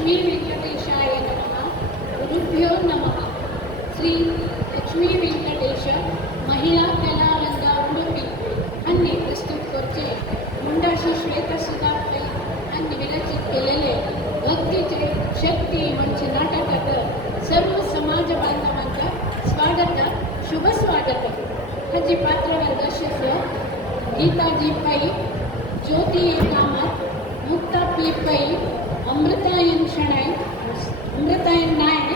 लक्ष्मी वेंकटेशाय नमः. गुरुभ्यो नमः. श्री लक्ष्मी वेंकटेश महिला कलावृंद उडुपी यांनी प्रस्तुत करते मुंडाशी श्वेतसुधा पै यांनी विरचित केलेले भक्तीचे शक्ती मंच नाटकात सर्व समाज बांधवांचं स्वागत, शुभ स्वागत. हाची पात्रवर्ग शिष्य गीताजी पै, ज्योती कामत, मुक्ता पी पै, अमृतायन शणै, अमृतायन नायक,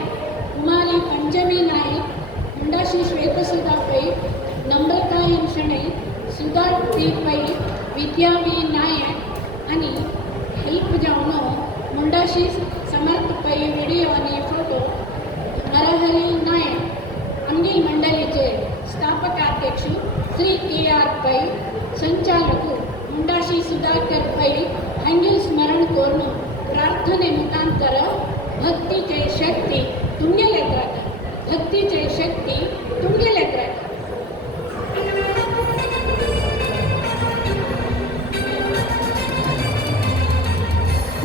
कुमारी पंचमी नायक, मुंडाशी श्वेतसुधा पै, नम्रतायन शणै, सुधा पी पै, विद्यावी नायक आणि हेल्प जाऊन मुंडाशी समर्थ पै व्हिडिओ आणि फोटो नरहरी नायक. अंगील मंडळीचे स्थापकाध्यक्ष श्री के.आर. पै, संचालक मुंडाशी सुधाकर पै अंगील स्मरण करून प्रार्थने मुखांतर भक्तीचे शक्ती तुंगेलेत राहतात. भक्तीचे शक्ती तुंगेलेत राहतात.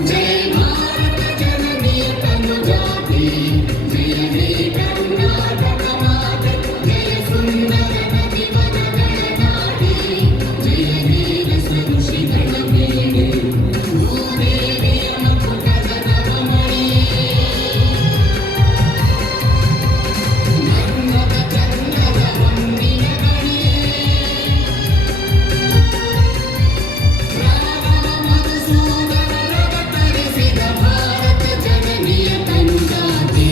जय भारत जननी तनुजाती, जय हे कर्नाटक माते, जय सुंदर नदी वन गणनाटी, जय वीर सऋषि गणवेणे, भूदेवी मुकुट गणरमणी, मन्मथ चंद्र वन्दिन गणी, राम मधुसूदन भारत जननी तनुजाती,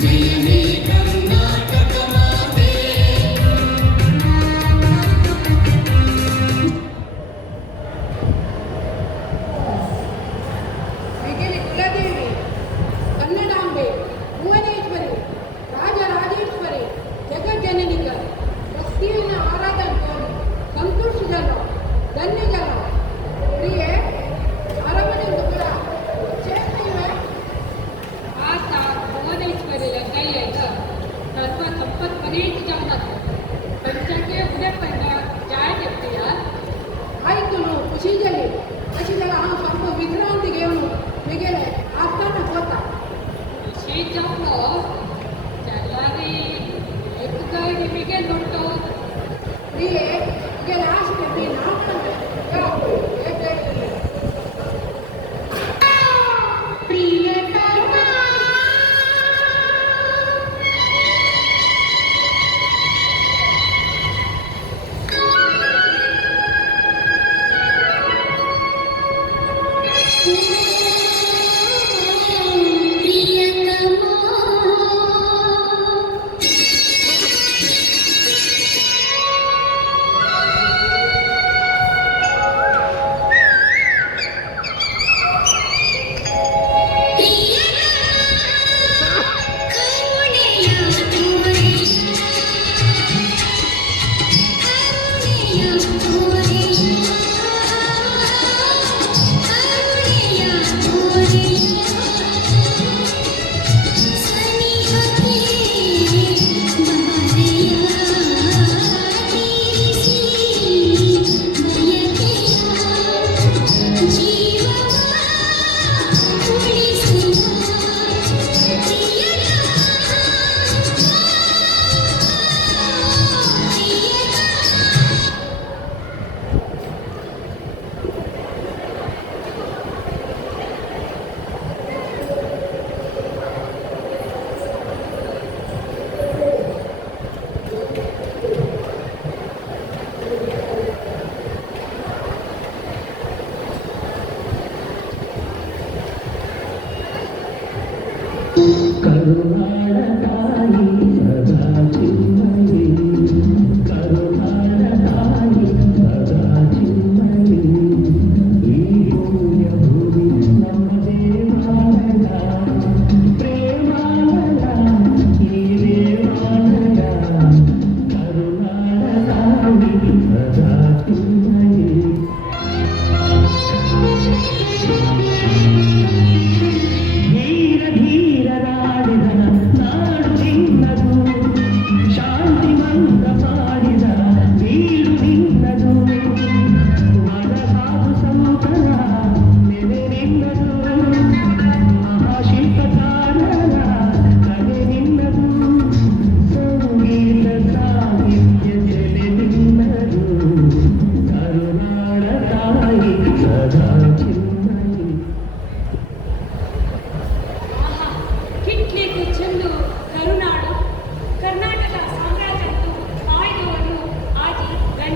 जय हे कर्नाटक माते. वैगेरे कुलदेवी, कन्नडांबे, भुवनेश्वरी, राजराजेश्वरी, जगज्जननिकर भक्तीनं आराधन करून संतुष्ट झालो, धन्य झालो. प्रिय अरमने दुबळा आता भुवनेश्वरीला काही येतं सर्व संपत पर्यंत जाणार पंचाके उद्या पहिला जाय घेतली ऐकून खुशी झाली. कशी त्याला हा सर्व विश्रांती घेऊन मी गेले असताना होता शेत जाऊन त्याला रे एक काय मी गेलो होतो. प्रिय गेला असते मी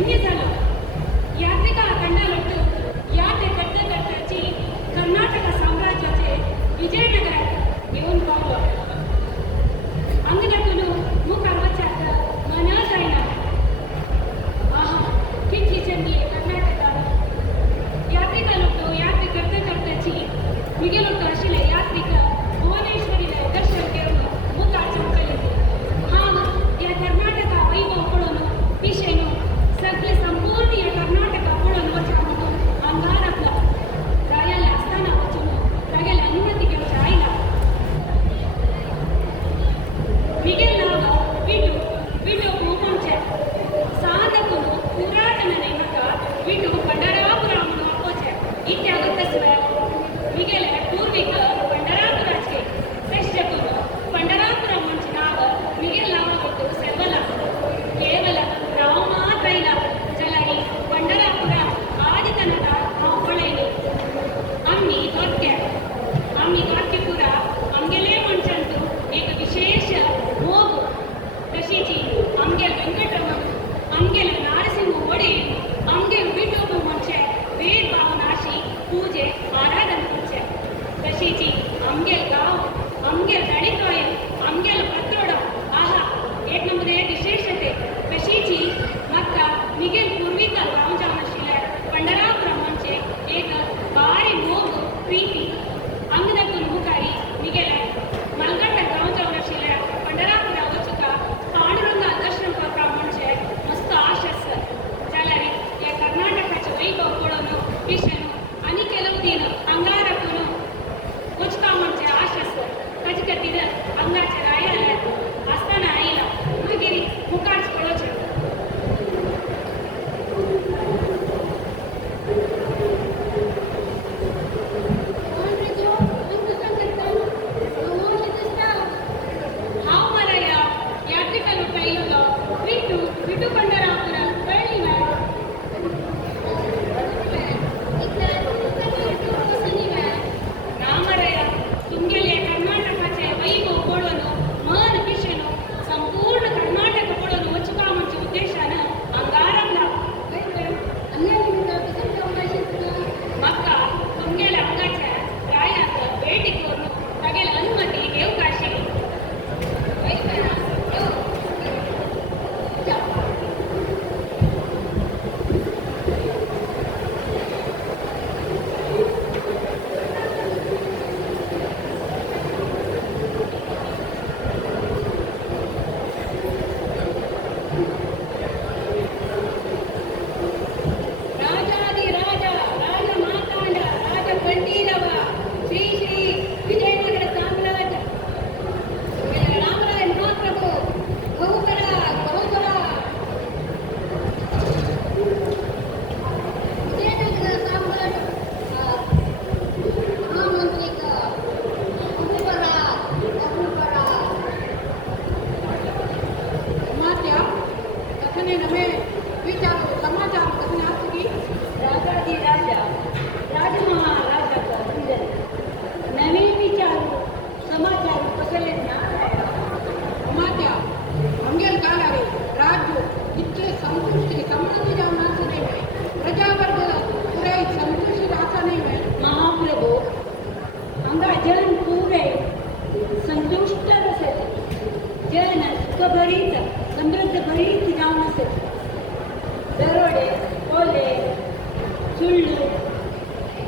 धन्य झालं. यात्रिका कंडालोटू या ते करताची कर्नाटक साम्राज्याचे विजयनगरात येऊन पावलं. अंगदतून मुखार वचात मना जायना. आहा किती चंदी कर्नाटक यात्रिका लोटू यात्रे करताची मिगेलोटू आशिले यात्रिका भुवनेश्वरीला दर्शन करून मुखार चमकले. या कर्नाटक वैभव पळून पिशेनु सगळे संपूर्ण या कर्नाटक पळून वचा म्हणून अंधारातला रायाला असताना वचून रायाला अनुमती घेऊन आईला मिगेल नाव विडू मोहनचे साधकून पुरातन नेमका विडू पंढरापुरा म्हणून अप्पोचे इथे अगतस्वे मिगेल पूर्विक पंढरापुराचे श्रेष्ठकून पंढरापुरा म्हणजे नाव मिगेल नावागొಟ್ಟು सेवला केवल राव मात्र ಇಲ್ಲ जलारी पंढरापुरा आदितनದ ಹೊಳೆನಿ आम्ही वाक्यपुरा आमगेले म्हणचंतू एक विशेष मोग तशीची आमगेल व्यंकटरमण आमगेल नारसिंह वडील आमगेल विठोबा म्हणजे वेद भावनाशी पूजे आराधन करचे तशीची आमगेल गाव आमगेल गणितोय आमगेल पत्रोड आहा एक नंबर एक विशेषते तशीची मक्का मिगेल पूर्विक गाव जावनाशिले पंढरापुरा म्हणजे एक भारी मोग प्रीती अंगदतून मुखारी मिगेल मलगट्ट गाव जावनाशिले पंढरापुरा वचुका पांडुरंगा दर्शन करता म्हणजे मस्त आशेस जाल्यारी या कर्नाटकाचे वैभव पळून पिशेनु आणि ಕೆಲವು दिन अंगारकून वचुका म्हणजे आशेस कजकतीद अंगाचे रायाला असताना आईला मुगिरी मुखार पळोचे विटू पंढरापुरा कळली रामरया तुमगेले कर्नाटकाचे वैभव पळून मन पिशेनु संपूर्ण कर्नाटक पळून वचुका म्हणजे उद्देशानं अंगारंगा मक्का तुमगेल्या अंगाच्या रायात भेटी करून तागेल अनुमती घेऊ काशी सुखभरीत समृद्ध भरीत जाऊन असेल दरोडे ओले सुಳ್ಳು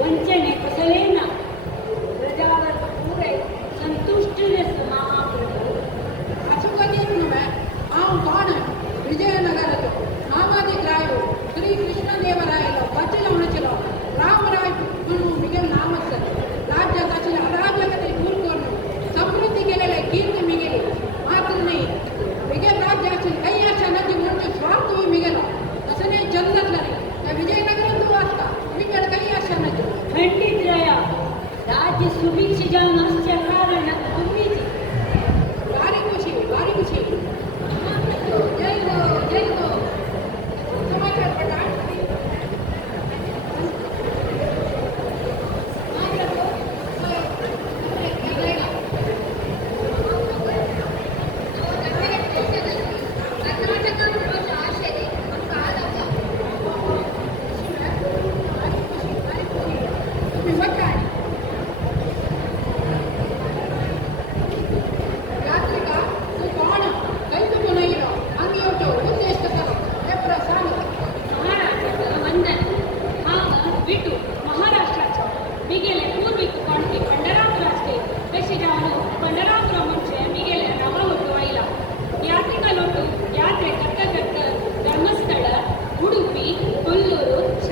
ವಂಚನೆ कसलेನ प्रजावर पुरे संतुष्टनेस महाप्रभु ಅಶೋಕದೇವನುವೆ ಆವು ಕಾಣ ವಿಜಯನಗರದ ನಾಮಾಧಿಗ್ರಾಯು ಶ್ರೀ ಕೃಷ್ಣದೇವರಾಯಲು ಬಚ್ಚಲ ಉಣಚಲು ರಾಮರಾಯ ಗುರು ಮಿಗಲ್ ನಾಮಸ ರಾಜ್ಯ ಕಚಲ ಅರಾಜಕತೆ ಕೂರ್ಕೊಂಡು ಸಮೃದ್ಧಿ ಗೆಲಲೆ ಕೀರ್ತಿ ಮಿಗಿಲಿ ಮಾತ್ರನೇ ಮಿಗಲ್ ರಾಜ್ಯಾಚಲ್ ಕೈಯಾಶ ನದಿ ಮುಂಚೆ ಸ್ವಾರ್ಥವು ಮಿಗಲ ಅಸನೇ ಜಂದತ್ಲನೆ ವಿಜಯನಗರದ್ದು ವಾಸ್ತ ಮಿಗಲ್ ಕೈ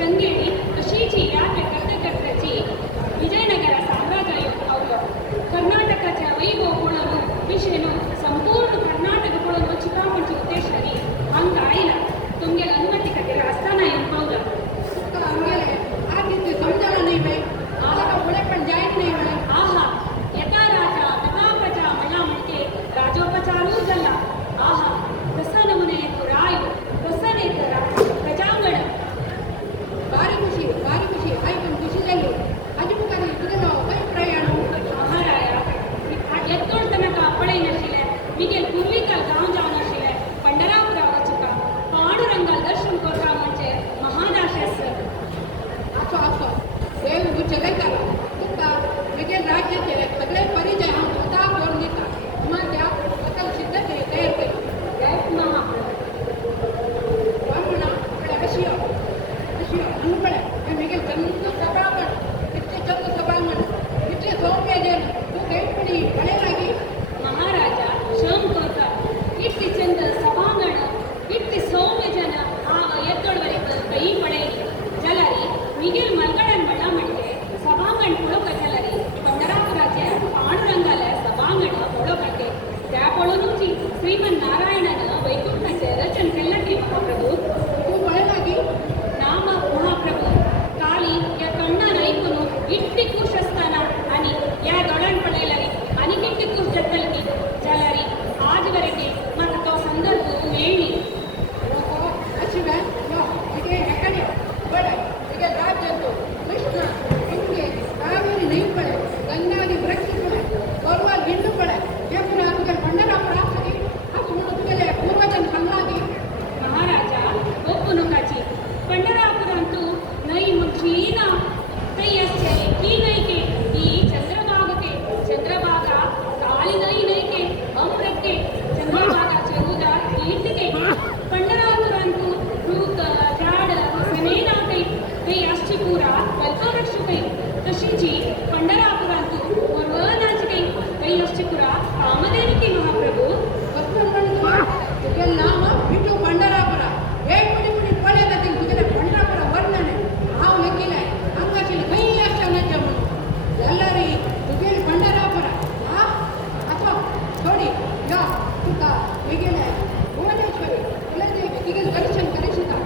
श्रृंगेरी तशीची यात्रे करते करतेची विजयनगर साम्राज्य येऊन कर्नाटकाच्या वैभव पळून विषयनं संपूर्ण कर्नाटक पळून चिकामणची उद्देशाने हंग आईला तुमगे अनुमती खातीर आसताना येऊन पावलं तुका आमगेले आ कितें समजलं नाही बाई आला पुढे पण जायत नाही बाई आहा यथा राजा तथा प्रजा मला म्हणते राजोपचारू झाला आहा तसा नमुने तो राय तसा नेतो प्रजांगण भारी खुशी ऐकून खुशी झाली अजिबात तुझं नाव काही प्रयाण महाराया येतोड तनका पळय नाशिल्ले मिगेल पूर्वीकाल गांव जावन आशिल्ले पंढरापुरा वचुका पांडुरंगाल दर्शन करता म्हणजे महादाशेस असो देव उचलयताला तुका मुगेल राज्याचे सगळे परिचय हांव स्वता करून दिता माझ्या सकल सिद्धते तयार केली जय महाप्रभू ब्राह्मणा आपले अशियो अनुपळे मुगेल चंद सभामण इतके चंद सभामण इतके सौम्य जन तू केळपणी बळे लागी महाराजा शम करता इट्टी चंद सभांगण इट्टी सौम्य जन आव येतोडवरेक कई पळयली जलारी मिगेल मलगडन म्हणला म्हणजे सभांगण पळोवक जलारी पंढरापुराचे पांडुरंगाले सभांगण पळोवक हाडटे त्या पळोवनूच श्रीमन नारायणन वैकुंठाचे रचन केल्लें की महाप्रभू तू बळे लागी नाम महाप्रभू काली या कण्णान ऐकून इट्टी खुश असताना आणि या दोडान पळयलारी आणि किट्टी खुश जातली की जाल्यारी आज वरेके म्हाका तो संदर्भ मेळ्ळी अशिवे यो इगे हेकणे बळे इगे राज्य तो कृष्ण इंगे कावेरी नहीं पड़े गंगादी वृक्ष पड़े गौरवाल गिंड पड़े ये पुरा तुगे पंढरापुर आसली असं म्हणून तुगेले पूर्वजन सांगलागी महाराजा ಒಪ್ಪುನುಕಾಚಿ ಪಂಡರಾಪುರಂತೂ ನೈ ಮುಂಚೀನ ಕೈಯಷ್ಟೇ ಈ ನೈಕೆ ಈ ಚಂದ್ರಭಾಗಕ್ಕೆ ಚಂದ್ರಭಾಗ ಕಾಳಿ ನೈಕೆ ಅಮೃಕ್ಕೆ ಚಂದ್ರಭಾಗ ಚೆರುದ ಕೀರ್ತಿಗೆ ಪಂಡರಾಪುರಂತೂ ರೂಕ झाड सनेना कई अष्टी पुरा कल्पवृक्ष कई तशीची पंढरापुरांतू वर्वनाची कई अष्टी पुरा कामदेवी की महाप्रभू कसं म्हणतो तुगे नाम विठू पंढरापुरा एक पुढे पळे जातील तुगे पंढरापुरा वर्णने हाव लेखिले अंगाशील काही अशा नज्ज म्हणून ಎಲ್ಲರಿ तुगे पंढरापुरा हा ಅಥವಾ थोडी या तुका वेगळे भुवनेश्वरी कुलदेवी तिगे दर्शन करिशिता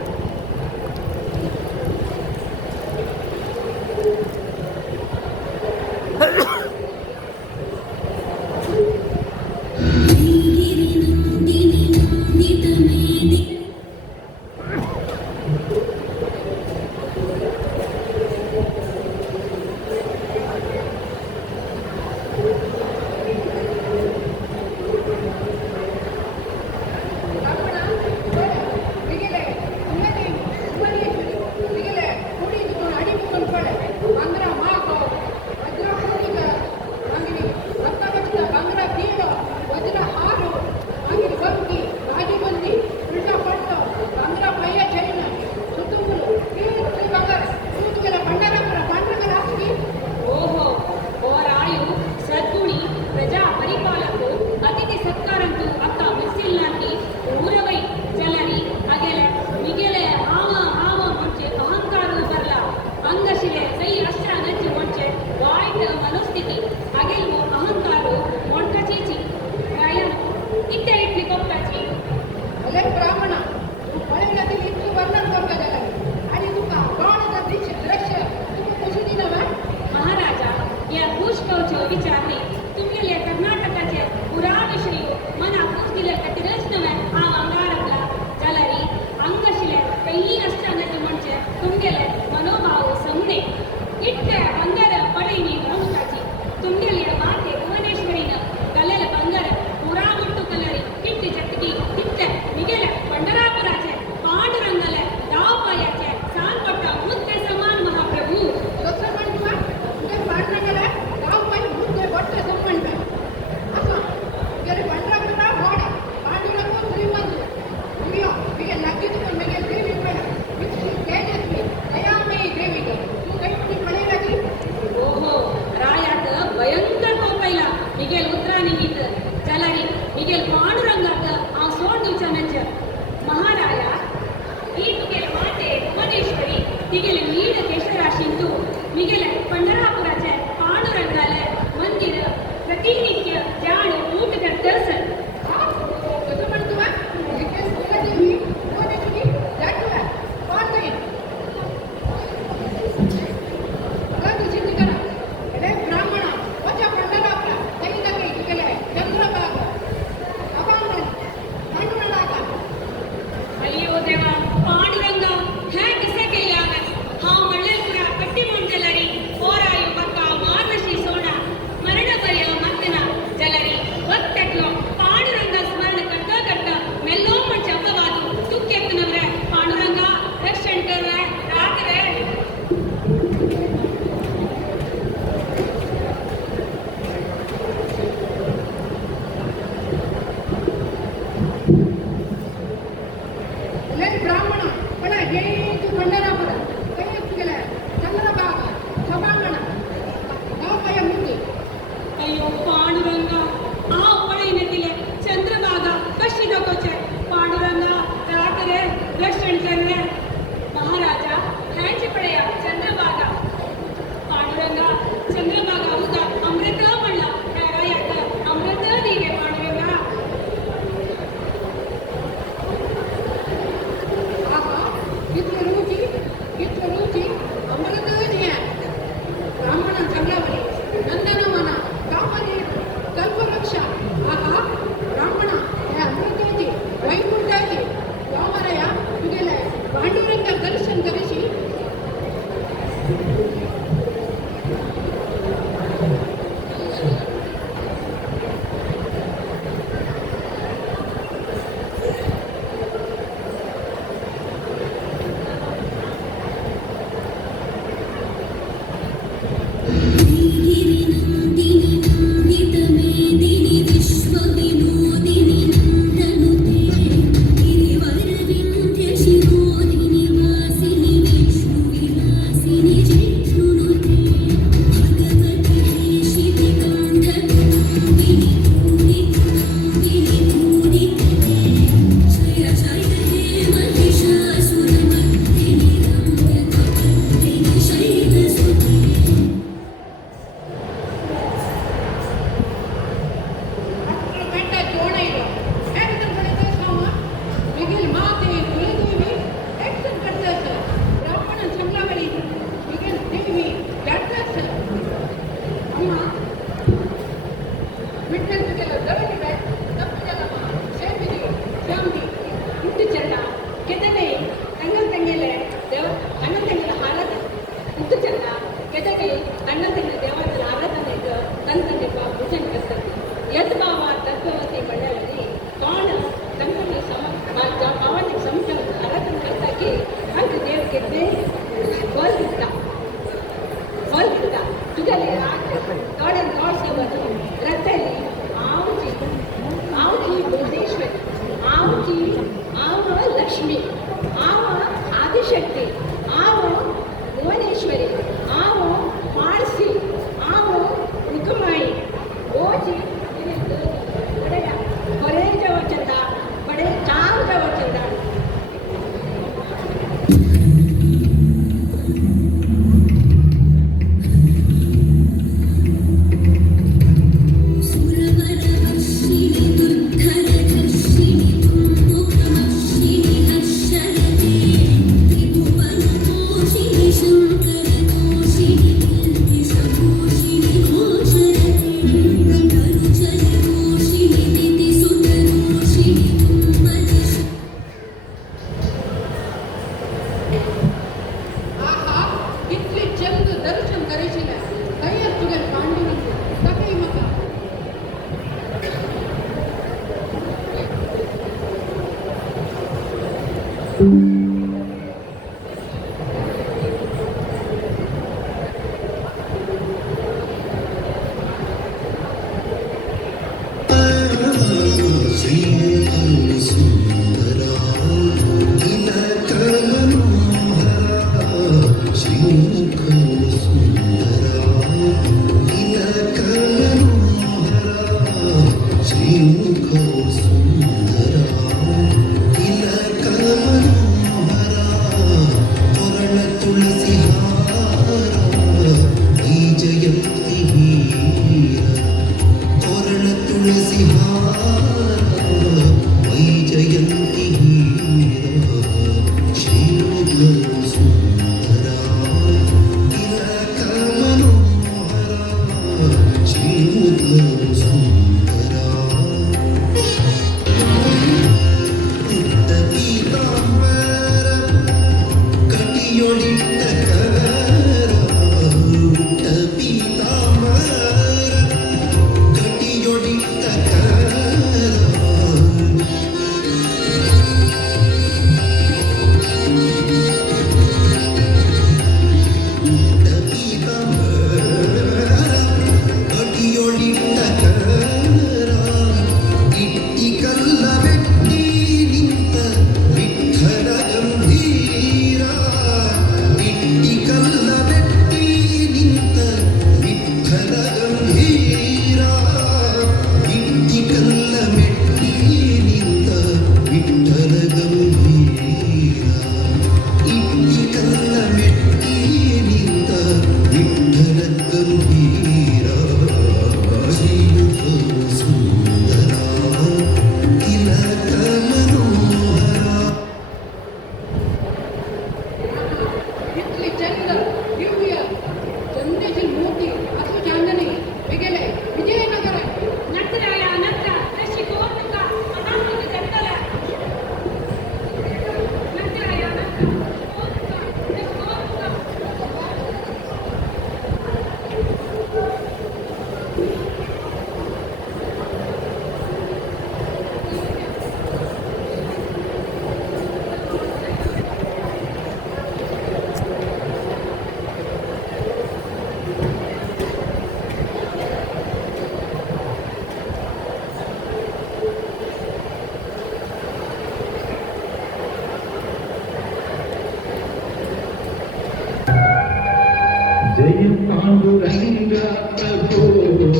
घरी अण्णांनी देवाचं आराधनेचं तंत्रने पूजन करतात यत बाबा तत्ववती मंडळाने कोण तंत्रने माझ्या भावाने समजावून आराधना करता की हंग देव ಗೆದ್ದೆ फल दिता तुझ्याले तोडे तोड सेवत रथली आवची भुवनेश्वरी आव लक्ष्मी आव आदिशक्ती आव भुवनेश्वरी आव माळसी आव मुखमाई ओजी बड़े जव चंदा बड़े चार जव चंदा आहा कितले चंद दर्शन करेशिला कयत तुगे पांडुरंग सकै मका कितले चंद दिव्य चंदेची मूर्ती असू चांदणे वेगेले विजयनगर नटराय अनंत तशी गोपिका अनामिक जगदला नटराय अनंत गोपिका जय पांडुरंग प्रभो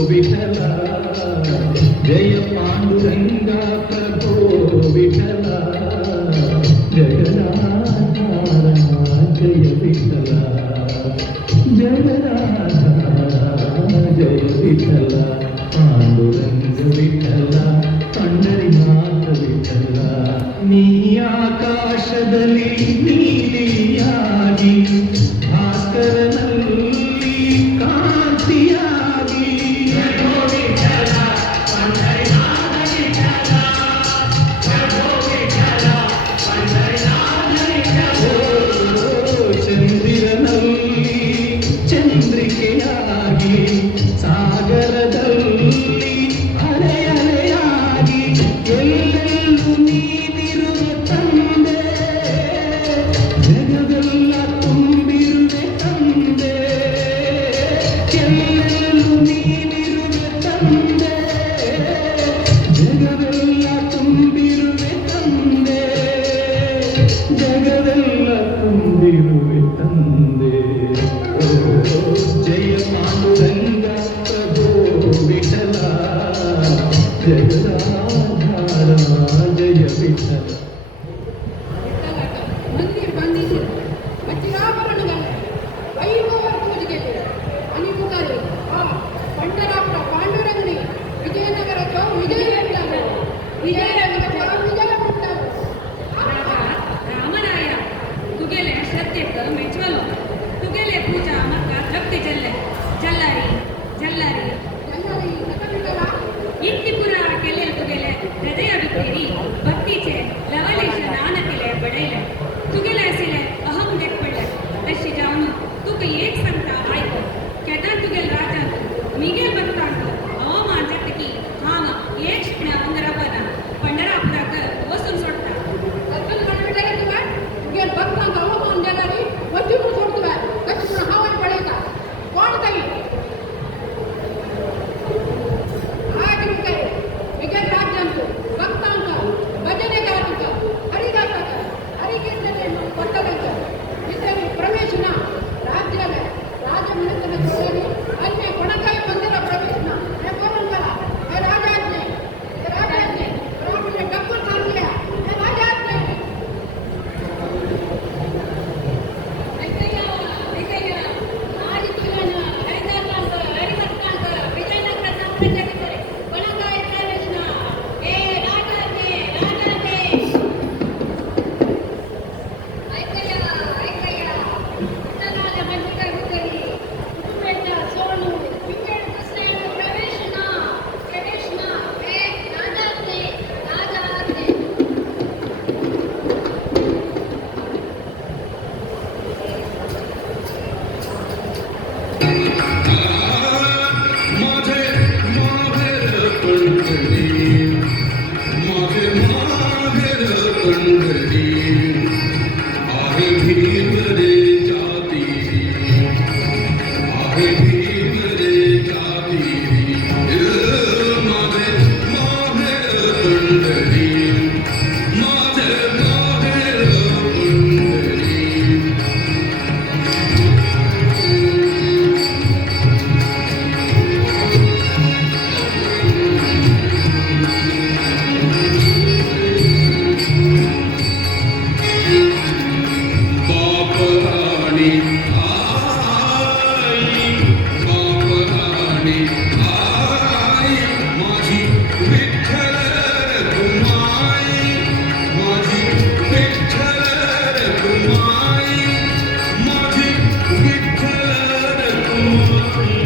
विठला जय पांडुरंग प्रभो विठला जगन्नाथ जय विठला जगन्नाथ जय विठला पांडुरंग विठला पंढरीनाथ विठला ನೀ ಆಕಾಶದಲ್ಲಿ ನೀಲಿಯಾಗಿ ಭಾಸ್ಕರನಲ್ಲಿ ಕಾಂತಿಯಾಗಿ ಚಂದಿರನಲ್ಲಿ ಚಂದ್ರಿಕೆ रस्तेक मेचवलो तुगेले पूजा म्हाका तृप्ती जल्ले जल्लारी जल्लारी जल्लारी नका बिगला इतकी पुरा केले तुगेले हृदय भितरी भक्तीचे लवलेश नान केले बडयले तुगेले आशिले अहम देख पडले तशी जावन तुका एक सांगता आयक केदार तुगेल राजांक मिगेल भक्तांक हवामान जाता की हांव एक शिकण्या अंगरापना पंढरापुराक वचून सोडटा अजून म्हणले तुका तुगे भक्तांक अवमान देणारी वचून सोडतोय कशी म्हणून हावान पडयता कोण तरी आज रुके मिगेल राजांक भक्तांक भजनेगारंक हरिदासाक हरिकीर्तने ಕೊಟ್ಟರಂತ ಇದರಲ್ಲಿ ಪ್ರವೇಶನ ರಾಜ್ಯದ ರಾಜಮನೆತನ ಕೊಡಲಿ ಅಲ್ಲಿ ಕೊಣಕಾಯಿ ಬಂದಿರೋ ಪ್ರವೇಶನ ಬೋಲಂಗಲ ರಾಜಾಜ್ಞೆ ರಾಜಾಜ್ಞೆ ರಾಮನ ಡಬ್ಬು ಸಾಧ್ಯ ರಾಜಾಜ್ಞೆ ಐಕಯ್ಯ ಐಕಯ್ಯ ಆದಿತ್ಯನ ಹರಿದಾಸಾಂಕ ಹರಿಭಕ್ತಾಂಕ ವಿಜಯನಗರ ಸಾಮ್ರಾಜ್ಯಕ್ಕೆ ಕೊಣಕಾಯಿ ಪ್ರವೇಶನ ಏ ರಾಜಾಜ್ಞೆ ರಾಜಾಜ್ಞೆ ಐಕಯ್ಯ ಐಕಯ್ಯ ಉತ್ತರಾದ ಬಂದಿಕ ಬಿದ್ದರಿ ಕುಟುಂಬದ ಸೋನು ವಿಂಗಡ ಕೃಷ್ಣನ ಪ್ರವೇಶನ ಪ್ರವೇಶನ ಏ ರಾಜಾಜ್ಞೆ ರಾಜಾಜ್ಞೆ माझे माहेर पंढरी माझे माहेर पंढरी आहे भीम रे जाती आहे भीम रे जाती माझे माहेर पंढरी माझे माहेर पंढरी बापराणी आई बापराणी आई माझी विठ्ठल कुमाई माझी विठ्ठल कुमाई माझी विठ्ठल कुमाई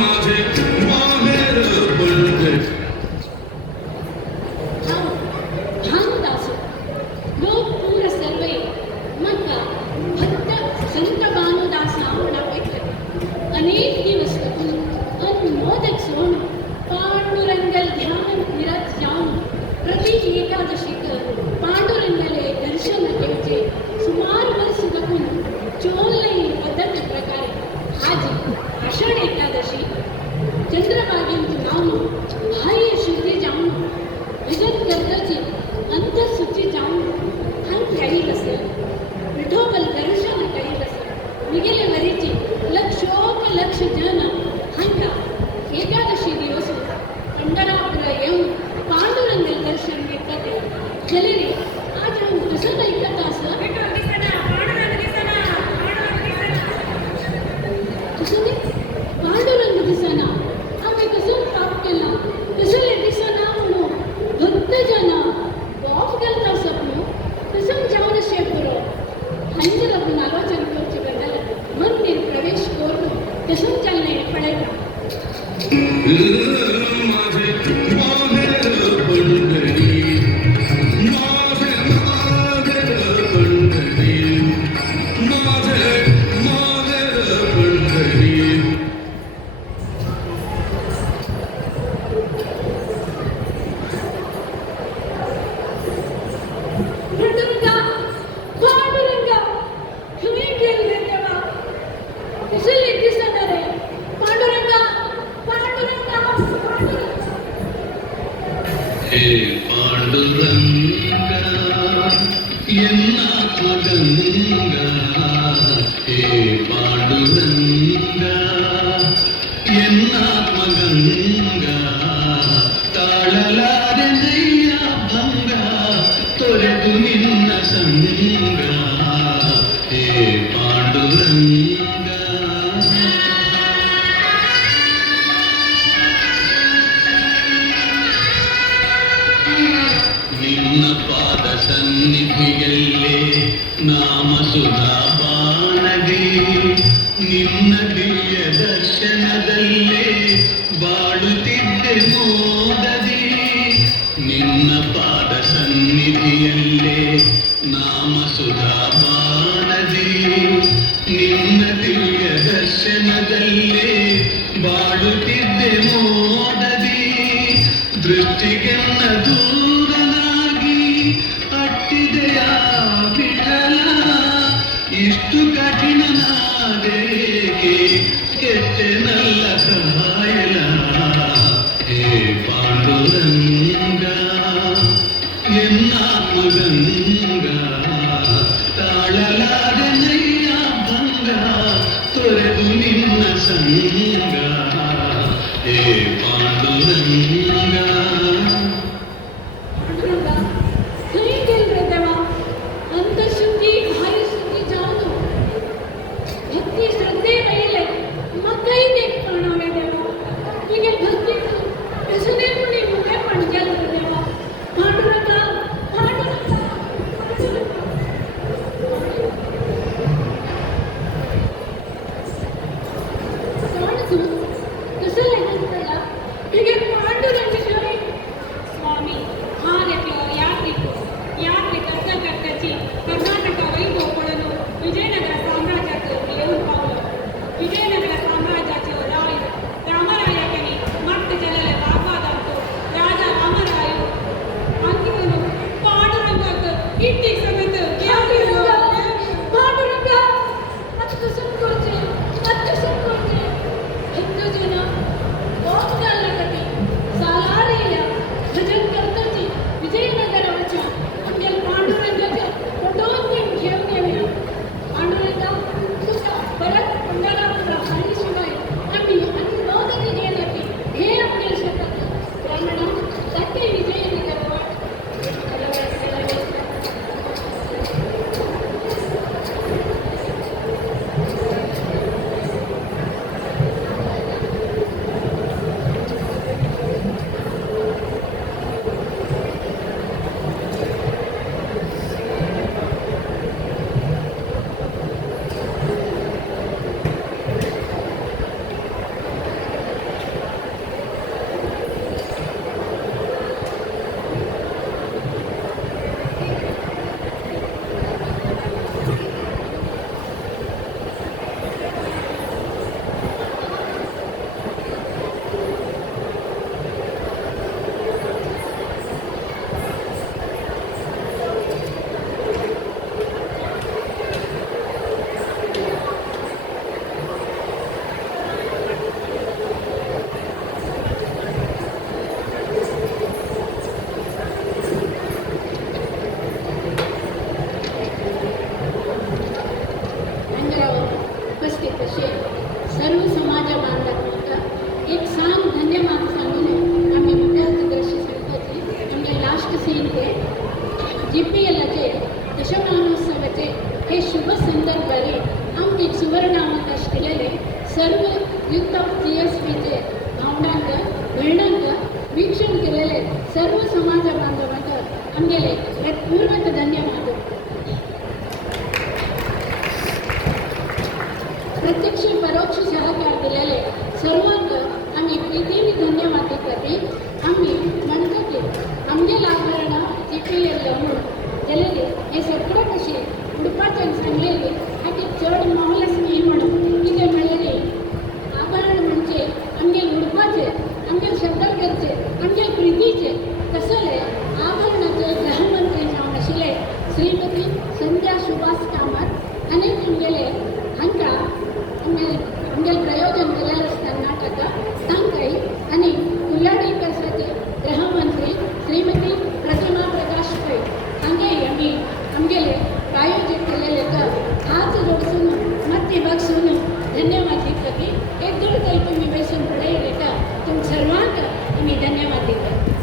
माझे माहेर पंढरी भांगदासो लोक पूर सर्वे मका भक्त संत भानुदास म्हणा ऐकले अनेक दिवस लागून अनमोदक सोन पांडुरंगल ध्यान फिरत जाऊन प्रति एकादशीक पांडुरंगले दर्शन घेवचे सुमार वर्ष लागून चोलई पद्धत प्रकारे आज आषाढ एकादशी चंद्रभागेंत जाऊन बाह्य शुद्धी जाऊन विजत करताची अंतःशुद्धी जाऊन हंग खेळील असेल विठोबल दर्शन करील असेल मिगेले वरीची लक्ष जन हंगा एकादशी दिवस पंढरापुर येऊन पांडुरंगल दर्शन घेतात चलेरे आज हम कसं ऐकत असं विठोल दिसना पांडुरंग दिसना कसं नाही पांडुरंग दिसना आम्ही कसं पाप केला कसं दिसना म्हणून भक्तजन बाप गेलता स्वप्न कसं जाऊन शेपुरो हंजरपून आलोचन करची बदल मंदिर प्रवेश करून कसं चालणे पडायला माझे माहेर पंढरी माझे माहेर पंढरी माझे माहेर पंढरी पांडुरंगा पांडुरंगा तुम्ही गेले देवा कसं दिसत रे पांडुरंगा पांडुरंगा पांडुरंगा हे पांडुरंगा एन्नात्मगंगा हे पांडुरंगा एन्नात्मगंगा ताळलारदय्य भंग ತೊರೆದು ನಿನ್ನ ಸಂಗ ಹೇ ಪಾಂಡುರಂಗ ನಿನ್ನ ಪಾದ ಸನ್ನಿಧಿಯಲ್ಲಿ ನಾಮಸುಧಾ ಬಾನದಿ ನಿನ್ನ ದಿವ್ಯ ದರ್ಶನದಲ್ಲೇ ಬಾಳುತ್ತಿದ್ದೆ ಮೋದದಿ ದೃಷ್ಟಿಗೆನ್ನ ದೂರನಾಗಿ ಅಟ್ಟಿದೆಯ ವಿಠಲ ಇಷ್ಟು ಕಠಿಣನಾದೇಕೆ ಕೆಟ್ಟೆನಲ್ಲ ಕಾಯಲ ಹೇ ಪಾಂಡುರಂಗ ಎನ್ನಾತ್ಮಗಂಗ ತಾಳಲಾರನಯ್ಯ ಭಂಗ ತೊರೆದು ನಿನ್ನ ಸಂಗ ಹೇ ಪಾಂಡುರಂಗ ಪಾಂಡುರಂಗ ಹೇಗೆಲ್ರ ದೇವ ಅಂತ ಸುದ್ದಿ ಭಾರಿ ಸುದ್ದಿ ಜಾನು ಭಕ್ತಿ ಶ್ರದ್ಧೆ ಮೇಲೆ ಮಕ್ಕೈ देख ಕಾಣವೆ ದೇವ ಹೀಗೆ ಭಕ್ತಿ ಹೆಸರೇ ಮುನಿ ಮುಖೆ ಪಂಜಲ್ ದೇವ ಪಾಂಡುರಂಗ ಪಾಂಡುರಂಗ ಕಾಣಿಸು ಕುಸಲೆ ಅಂತಲ್ಲ ಹೀಗೆ ಪಾಂಡುರಂಗ स्वामी ಹಾಗೆಯೋ ಯಾತ್ರೆ ಕರ್ನಾಟಕची कर्नाटक वैभवಗಳನ್ನು विजयनगर साम्राज्याचं येऊन पावलं विजयनगर साम्राज्याचं राय रामरायाने मत्त जलले वाग्वादांतो राजा रामरायो अंतिमನು ಪಾಂಡುರಂಗಕ ಇಟ್ಟಿ ಸಮೇತ ಪಾಂಡುರಂಗ ಅಷ್ಟು ಸಂಕೋಚೆ हिंदू जन बहुत घालण्यासाठी सालारीला भजन करताची विजयनगराच्या म्हणजे पांडुरंगाच्या फोटोन घेऊन येऊया पांडुरंगा तुझ्या परत पंढरपूरला जाण्याशिवाय आम्ही अनुमोदन घेण्यासाठी हे आपले शकत त्यामुळे सत्य विजयनगरवर उपस्थित असे सर्व समाज बांधवांना एक सांग धन्यवाद सांगून आम्ही विद्यार्थी संघाची आमच्या लास्ट सीन ते GPLचे दशमानोत्सवाचे हे शुभ संदर्भाने आमची सुवर्णावकाश केलेले सर्व युथ ऑफ CSPचे भावनांक वर्णांक वीक्षण केलेले सर्व समाज बांधवांना आमगेले हृदयपूर्वक धन्यवाद प्रत्यक्ष परोक्ष सहकार दिलेले सर्वांक आम्ही प्रीतीने धन्यवाद करते आम्ही म्हणतो आमगे लागण GPL लावून गेलेले हे सगळं कसे उडपाचन सांगलेले हाती चढ मावलंच नाही म्हणून किती मिळाले आभरण म्हणजे आमगे उडपाचे आमगे शब्दगरचे आमगे प्रीतीचे कसले आभरणाचे गृहमंत्री जाऊन आशिले श्रीमती संध्या सुभाष कामत अनेक आमगेले हांका आमगेल प्रयोजन केलेलं असताना तांकाय आणि कुल्लाडीकरसाठी गृहमंत्री श्रीमती प्रतिमा प्रकाश पै हांगे आम्ही आमगेले प्रायोजित केलेले तर हात जोडसून मत्ती बघसून धन्यवाद दिते एक दीड काही तुम्ही बेसून पुढे येता तुम सर्वांक आम्ही धन्यवाद देतो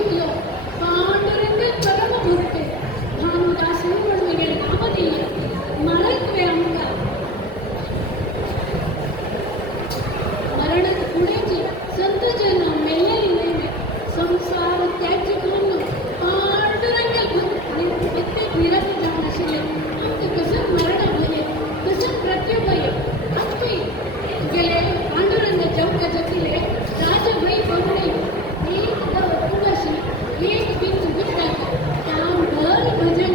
विकलो पांडुरंग परम भक्ते भानुदास म्हणून नाम दिले मळकवे आमका मरणत पुढेचे संत जन मेलेली नेमे संसार त्याची म्हणून पांडुरंग भक्ती निरत जाऊन असेल आमचे कसं मरण भये कसं मृत्यू भये आमची गेले पांडुरंग चौक जतिले राजभई बघणे एक तुळशी एक बिंदू विठ्ठल काम भर भजन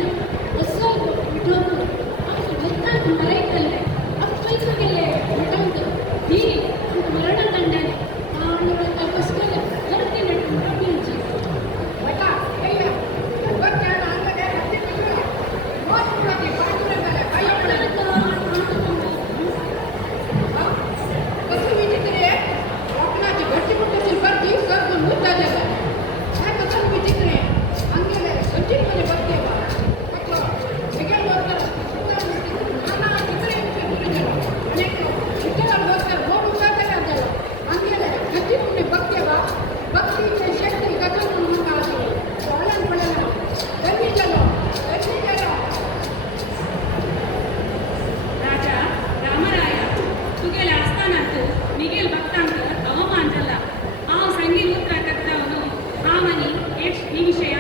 असं विठोबू आमच्या भक्तांत मरायकले अपैक गेले भटांत ही मरणदंडाने पांडुरंग बसले धरती नटून कपींची बटा कैला भगवान अंगडे हत्ती करा मोठ पुढे पांडुरंगाला काही कसं विचित्र आहे कोकणाची घरची कुठची भरती सर्व मुद्दा जगा काय कसं विचित्र आहे अंगेले संचितमध्ये बघते बा वेगळ्या लोकांना नाना चित्रे अनेक विठ्ठल लोक मोठ उदाहरण झालं अंगेले संचितमध्ये बघते बा भक्तीची शक्ती गगन म्हणून काढते चालन पडला गल्ली चलो राजा रामराया तुगेला असतानाच मिगेल भक्तांक अवमान झाला हांव सांगीन उतरा करता हांव आनी ही विशय